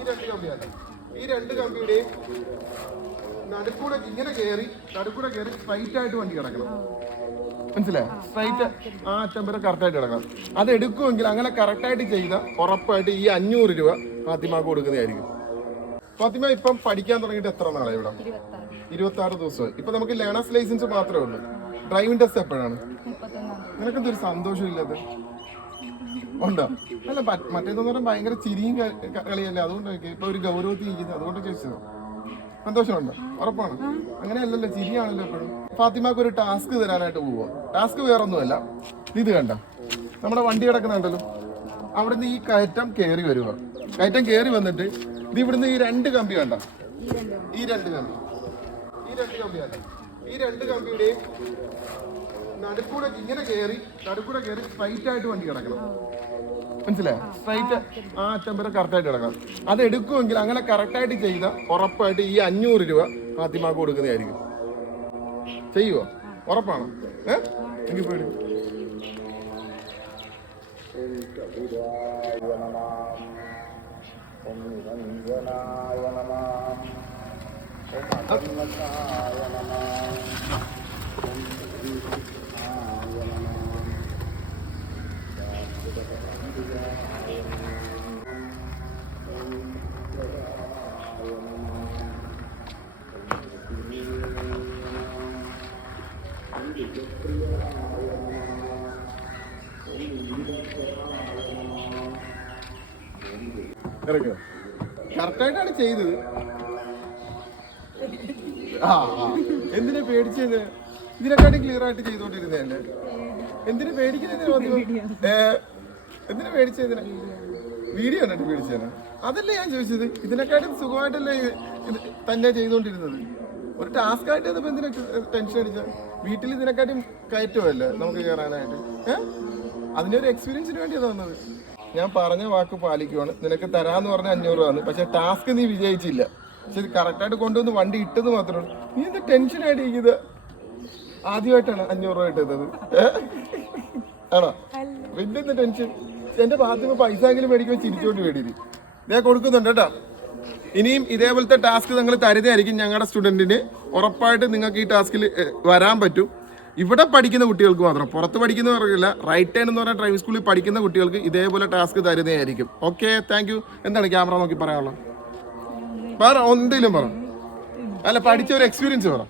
ഈ രണ്ട് കമ്പിയാണ്. ഈ രണ്ട് കമ്പിയുടെയും നടുക്കൂടെ ഇങ്ങനെ കയറി സ്ട്രൈറ്റ് ആയിട്ട് വണ്ടി കിടക്കണം. മനസ്സിലായോ? സ്ട്രൈറ്റ് ആ അറ്റം വരെ കറക്റ്റായിട്ട് കിടക്കണം. അത് എടുക്കുമെങ്കിൽ അങ്ങനെ കറക്റ്റായിട്ട് ചെയ്താൽ ഉറപ്പായിട്ട് ഈ 500 രൂപ ഫാത്തിമാക്ക് കൊടുക്കുന്നതായിരിക്കും. ഫാത്തിമ ഇപ്പം പഠിക്കാൻ തുടങ്ങിയിട്ട് എത്ര നാളായി ഇവിടെ? 26 ദിവസമായി. ഇപ്പൊ നമുക്ക് ലേണേഴ്സ് ലൈസൻസ് മാത്രമേ ഉള്ളൂ. ഡ്രൈവിംഗ് ടെസ്റ്റ് എപ്പോഴാണ്? നിനക്കെന്തൊരു സന്തോഷമില്ലാത്ത ഉണ്ടോ? അല്ല മറ്റേതെന്ന് പറഞ്ഞാൽ ഭയങ്കര ചിരിയും കളിയല്ലേ, അതുകൊണ്ടൊക്കെ ഇപ്പൊ ഒരു ഗൗരവത്തിൽ ഇരിക്കുന്നത്, അതുകൊണ്ട് ചോദിച്ചത്. സന്തോഷമുണ്ടോ? ഉറപ്പാണ്? അങ്ങനെയല്ലല്ലോ, ചിരിയാണല്ലോ എപ്പോഴും. ഫാത്തിമാക്ക് ഒരു ടാസ്ക് തരാനായിട്ട് പോവുക. ടാസ്ക് വേറൊന്നുമല്ല, ഇത് കണ്ട നമ്മുടെ വണ്ടി കിടക്കുന്നുണ്ടല്ലോ, അവിടുന്ന് ഈ കയറ്റം കയറി വരിക. കയറ്റം കയറി വന്നിട്ട് ഇത് ഇവിടുന്ന് ഈ രണ്ട് കമ്പി കണ്ട, ഈ രണ്ട് കമ്പിയാണ്. ഈ രണ്ട് കമ്പിയുടെയും നടുക്കൂടെ ഇങ്ങനെ കയറി സ്ട്രൈറ്റ് ആയിട്ട് വണ്ടി കിടക്കണം. മനസ്സിലായോ? സ്ട്രൈറ്റ് ആ അറ്റം വരെ കറക്റ്റായിട്ട് കിടക്കണം. അത് എടുക്കുമെങ്കിൽ അങ്ങനെ കറക്റ്റായിട്ട് ചെയ്താൽ ഉറപ്പായിട്ട് ഈ 500 രൂപ ഫാത്തിമാക്ക് കൊടുക്കുന്നതായിരിക്കും. ചെയ്യുവോ? ഉറപ്പാണോ? എനിക്ക് പേടി. കറക്റ്റായിട്ടാണ് ചെയ്തത്. എന്തിനാ പേടിച്ചത്? ഇതിനെക്കാട്ടി ക്ലിയർ ആയിട്ട് ചെയ്തോണ്ടിരുന്നല്ലേ. എന്തിനാ പേടിക്കുന്നത്? എന്തിനാ പേടിച്ചത്? വീഡിയോ കണ്ടിട്ട് പേടിച്ചേനെ? അതല്ലേ ഞാൻ ചോദിച്ചത്. ഇതിനെക്കാട്ടും സുഖമായിട്ടല്ലേ തന്നെ ചെയ്തോണ്ടിരുന്നത്. ഒരു ടാസ്ക് ആയിട്ട് ഇതിപ്പോ എന്തിനാ ടെൻഷൻ അടിച്ച? വീട്ടിൽ ഇതിനെക്കാട്ടും കയറ്റുമല്ലേ നമുക്ക് കയറാനായിട്ട്. അതിന്റെ ഒരു എക്സ്പീരിയൻസിന് വേണ്ടിയാണ് തന്നത്. ഞാൻ പറഞ്ഞ വാക്ക് പാലിക്കുവാണ്. നിനക്ക് തരാന്ന് പറഞ്ഞ 500 രൂപ. പക്ഷെ ടാസ്ക് നീ വിജയിച്ചില്ല. പക്ഷെ ഇത് കറക്റ്റായിട്ട് കൊണ്ടുവന്ന് വണ്ടി ഇട്ടത് മാത്രമേ ഉള്ളൂ. നീ എന്താ ടെൻഷൻ ആയിട്ടിരിക്കുന്നത്? ആദ്യമായിട്ടാണ് 500 രൂപ ഇട്ടത്. ആണോ? വലിയ ടെൻഷൻ. എന്റെ ഭാഗത്ത് പൈസ എങ്കിലും മേടിക്കുമ്പോൾ ചിരിച്ചോണ്ട് മേടിയിട്ട് ഞാൻ കൊടുക്കുന്നുണ്ട് കേട്ടോ. ഇനിയും ഇതേപോലത്തെ ടാസ്ക് നിങ്ങൾ തരുന്നതായിരിക്കും ഞങ്ങളുടെ സ്റ്റുഡൻറ്റിന്. ഉറപ്പായിട്ട് നിങ്ങൾക്ക് ഈ ടാസ്കിൽ വരാൻ പറ്റും. ഇവിടെ പഠിക്കുന്ന കുട്ടികൾക്ക് മാത്രം, പുറത്ത് പഠിക്കുന്നവർക്കില്ല. റൈറ്റ് ടേൺ എന്ന് പറഞ്ഞാൽ ഡ്രൈവിംഗ് സ്കൂളിൽ പഠിക്കുന്ന കുട്ടികൾക്ക് ഇതേപോലെ ടാസ്ക് തരുന്നതായിരിക്കും. Okay, thank you. എന്താണ് ക്യാമറ നോക്കി പറയാനുള്ളത്? പറ, എന്തെങ്കിലും പറ. അല്ല, പഠിച്ച ഒരു എക്സ്പീരിയൻസ് പറ.